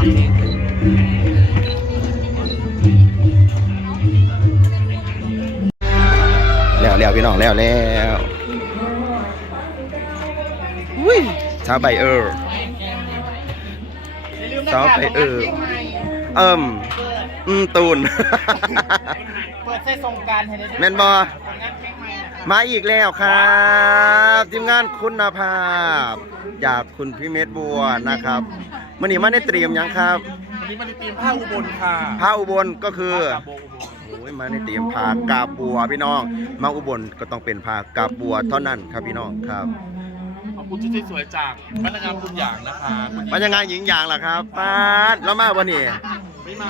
แล้วแล้วพี่น้องแล้วแล้วอุ้ยชาวใบเออร์ชาวใบเออร์เอิ่มอืมตูน เปิดใส่สงการให้ได้ด้วยแม่นบอผลงานเพลงใหม่นะครับมาอีกแล้วครับทีมงานคุณภาพ จากคุณพี่เมธบัวนะครับ มื่อนี้มาในเตรียมหยังครับวันนี้มาในทีมผ้าอุบลค่ะผ้าอุบลก็คือ ผ้าโบอุบลโอ้ยมาในเตรียมผ้ากาบบัวพี่น้อง มาอุบลก็ต้องเป็นผ้ากาบบัวเท่านั้นครับพี่น้องครับขอบคุณชุดสวยๆจากพนักงานคุณอย่างนะคะคุณมันยังไงหญิงหยางล่ะครับป้าดแล้วมาวันนี้ไม่มา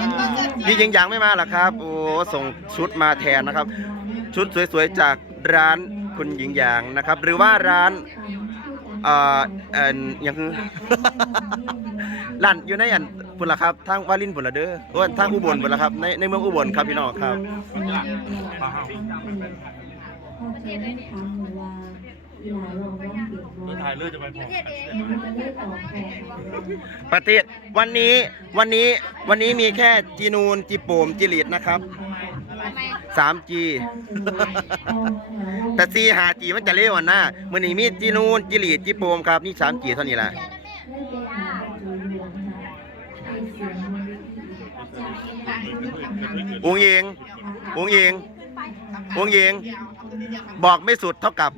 พี่หญิงหยางไม่มาล่ะครับ โอ้ส่งชุดมาแทนนะครับ ชุดสวยๆจากร้านคุณหญิงหยางนะครับ หรือว่าร้าน เอ่อเอ่อยังคือ ร้านอยู่ในอันพุ่นละครับทางวาลินพุ่นละเด้อโอ้ยทางอุบลพุ่นละครับในในเมืองอุบลครับพี่น้องครับตัวถ่ายเลือดจะไปพอประเทศวันนี้วันนี้วันนี้มีแค่จีนูนจีโปมจีลีดนะครับ 3G แต่ C หา G มันจะเร็วกว่าหน้ามื่อนี้มีจีนูนจีลีดจีโปมครับนี่ 3G เท่านี้แหละองเององเององเองบอกไม่สุดเท่ากับ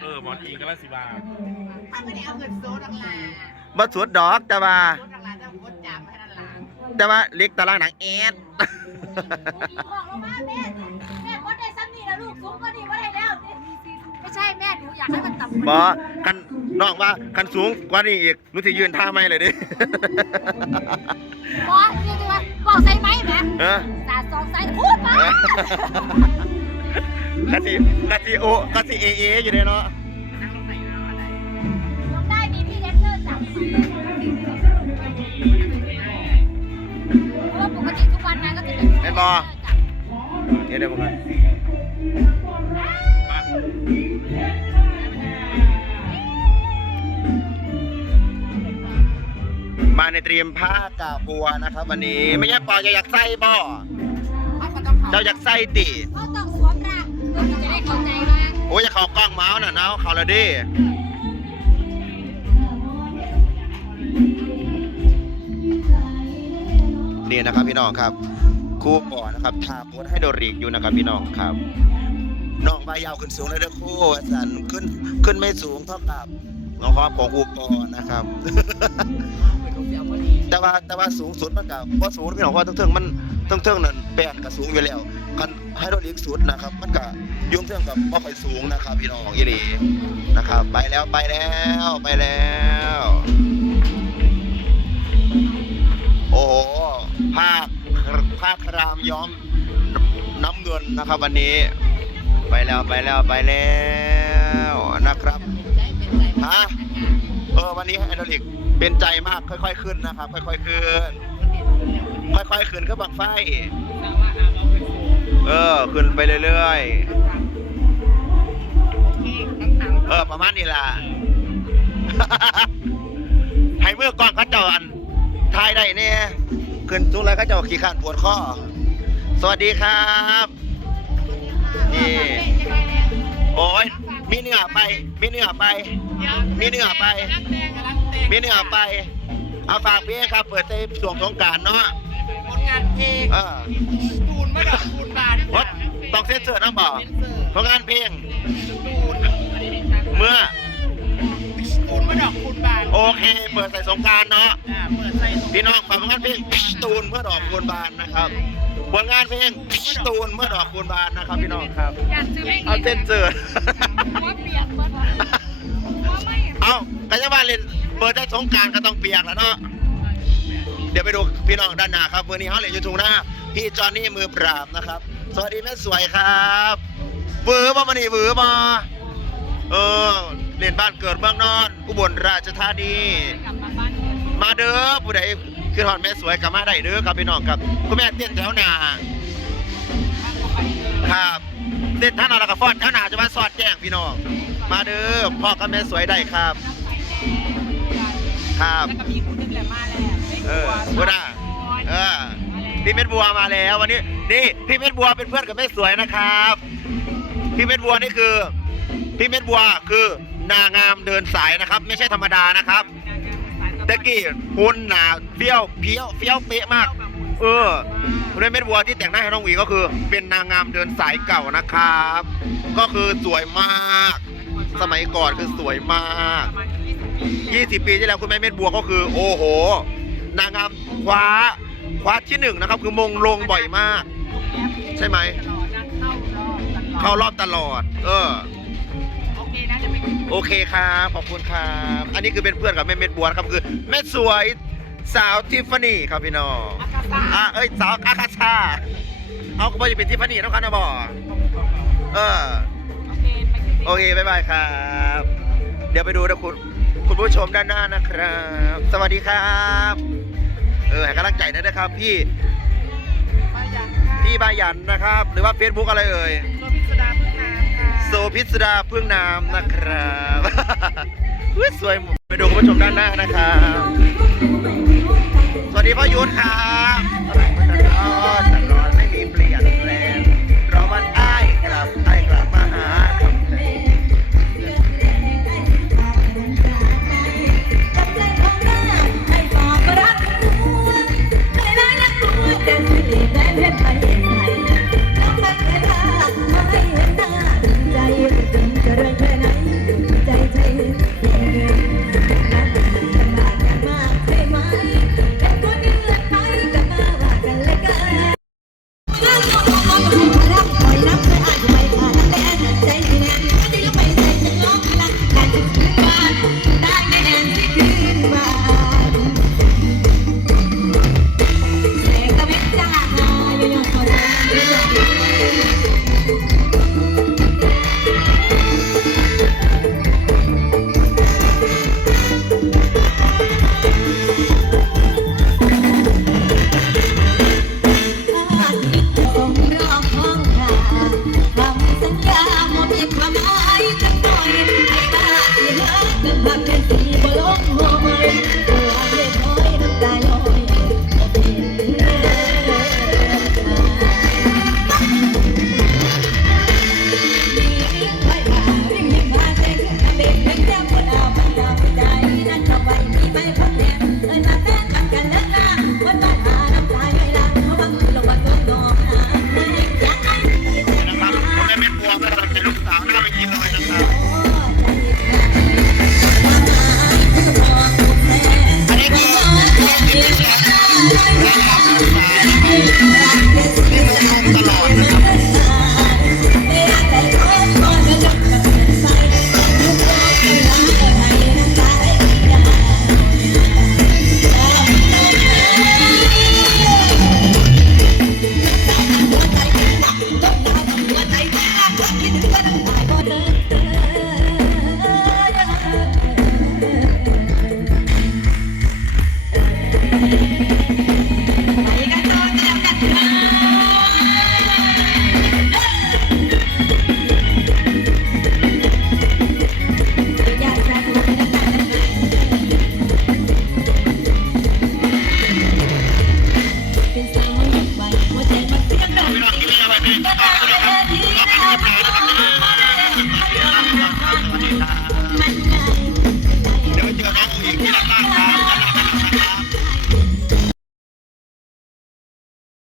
เออหมอนอิงก็ละสิบาทไม่ได้เอาเงินโซ่ดังลาบ่สุดดอกแต่ว่า แต่ว่าเล็กตารางหนังแอดบอกเรามาแม่แม่คนได้ซ้ำนี่แล้วลูกสูงก็ดีว่าได้แล้วไม่ใช่แม่หนูอยากให้มันต่ำบอกันน้องว่าคันสูงกว่านี้อีกหนูสิยืนท่าไม่เลยดิบอสนี่คือว่าบอกใส่ไหมแม่เออสาดสองสายพูดมากะสิกะสิโอกะสิเอเออยู่เลยเนาะลงได้มีพี่แดนเซอร์จับ ก็จะเป็นพี่แดนเซอร์จับเดี๋ยวเดี๋ยวผมก่อนมาในเตรียมผ้ากาบัวนะครับ วันนี้ไม่ใช่ปอจะอยากใส่บ่เจ้าอยากใส่ติก็ต้องสวมร่างเพื่อที่จะได้เข้าใจว่าโอ้ยอย่าเข้ากล้องเมาส์น่ะเนาะเข้าและดินี่นะครับพี่น้องครับค รูปอนะครับทาโพสให้โดริกอยู่นะครับพี่น้องครับน้องใบยาวขึ้นสูงเลยเด้อครูอาจารย์ขึ้นขึ้นไม่สูงเท่ากับน้องครับของครูปอนะครับ แต่ว่าแต่ว่าสูงสุดมันกับว่าสูงพี่น้องเพราะเทิงมันเทิงนั่นแป้นก็สูงอยู่แล้วกันไฮโดรลิกสุดนะครับ มันก็ยุ่งเทิงกับบ่ค่อยสูงนะครับ พี่น้องอีหลีนะครับ ไปแล้วไปแล้วไปแล้ว โอ้โหผ้า ผ้าครามย้อมน้ำเงินนะครับวันนี้ ไปแล้วไปแล้วไปแล้วนะครับฮะเออวันนี้ไฮโดรลิกเป็นใจมากค่อย ๆ ขึ้นนะครับ ค่อย ๆ ขึ้น ค่อยๆขึ้นก็บังไฟ เออขึ้นไปเรื่อยๆเออประมาณนี้ล่ะให้เมื่อกล้องเขาเจาอันทายได้เนี่ย ขึ้นสูงแล้วเขาเจาขี้ข้านปวดข้อ สวัสดีครับนี่โอ้ยมีเนื้อไป มีเนื้อไป มีเนื้อไป มีเนื้อไป เอาฝากพี่ครับ เปิดเทปช่วงสงกรารเนาะผลงานเพลงเออตูนมาดอกตูนบาทวัดต้องเซ็นเซอร์น้ำบอกผลงานเพลงตูนเมื่อ บาทโอเคเปิดใส่สงกรารเนาะอ่าเปิดใส่สงพี่น้องฝากผลงานเพลงตูนเมื่อดอกคูณบานนะครับผลงานเพลงตูนเมื่อดอกคูณบานนะครับ พี่น้องครับอยากซื้อไม่เอาเซ็นเซอร์ว่าเปลี่ยนเมื่อว่าไม่เอากายบ้านเล่นเปิดได้สงกรารก็ต้องเปียกแล้วเนาะ เดี๋ยวไปดูพี่น้องด้านหน้าครับวันนี้เขาเล่นยูทูบนะพี่จอห์นนี่มือปราบนะครับ สวัสดีแม่สวยครับเวอร์บ่มานี่เวอร์บ่เออ เล่นบ้านเกิดเมืองนอน อุบลราชธานี มาเด้อผู้ใดคือหอนแม่สวยกลับมาได้เด้อครับพี่น้องครับคุณแม่เต้นแถวหน้าครับเต้นท่านาแล้วก็ฟอดแถวหน้าจะมาสอดแจ้งพี่น้อง มาเด้อพ่อกับแม่สวยได้ครับ ครับแล้วก็มีคุณนึงแหละมาแล้วเออพูดอะเออพี่เม็ดบัวมาแล้ววันนี้นี่พี่เม็ดบัวเป็นเพื่อนกับแม่สวยนะครับ พี่เม็ดบัวนี่คือ พี่เม็ดบัวคือ นางงามเดินสายนะครับ ไม่ใช่ธรรมดานะครับตะกี้หุ่นหนาเฟี้ยวเพี้ยวเฟี้ยวเป๊ะมาก เออคุณแม่เม็ดบัวที่แต่งหน้าให้น้องวีก็คือ เป็นนางงามเดินสายเก่านะครับ ก็คือสวยมาก สมัยก่อนคือสวยมาก20 ปีที่แล้วคุณแม่เม็ดบัวก็คือ โอ้โห นางงามคว้าคว้าที่หนึ่งนะครับ คือมงลงบ่อยมาก ใช่ไหมเข้ารอบตลอด เออโอ เคนะจะไปโอเคครับขอบคุณครับอันนี้คือเป็นเพื่อนกับแม่เม็ดบัวนะครับคือแม่สวยสาวทิฟฟานี่ครับพี่น้องอากาศาอะเอ้ยสาวอาคาชาเอาก็ไม่จะเป็นทิฟฟานี่น้องคันนะบอเออโอเคไปกินโอเคบายบายครับ เดี๋ยวไปดูนะคุณคุณผู้ชมด้านหน้านะครับ สวัสดีครับเออให้กำลังใจหนอยนะครับพี่มาอย่างค่ะ พี่บายันนะครับ หรือว่า Facebook อะไรเอ่ย โซพิสดาเพื่องน้ำนะครับอุ๊ยสวยไปดูคุณผู้ชมด้านหน้านะครับ สวัสดีพ่อยุทธครับ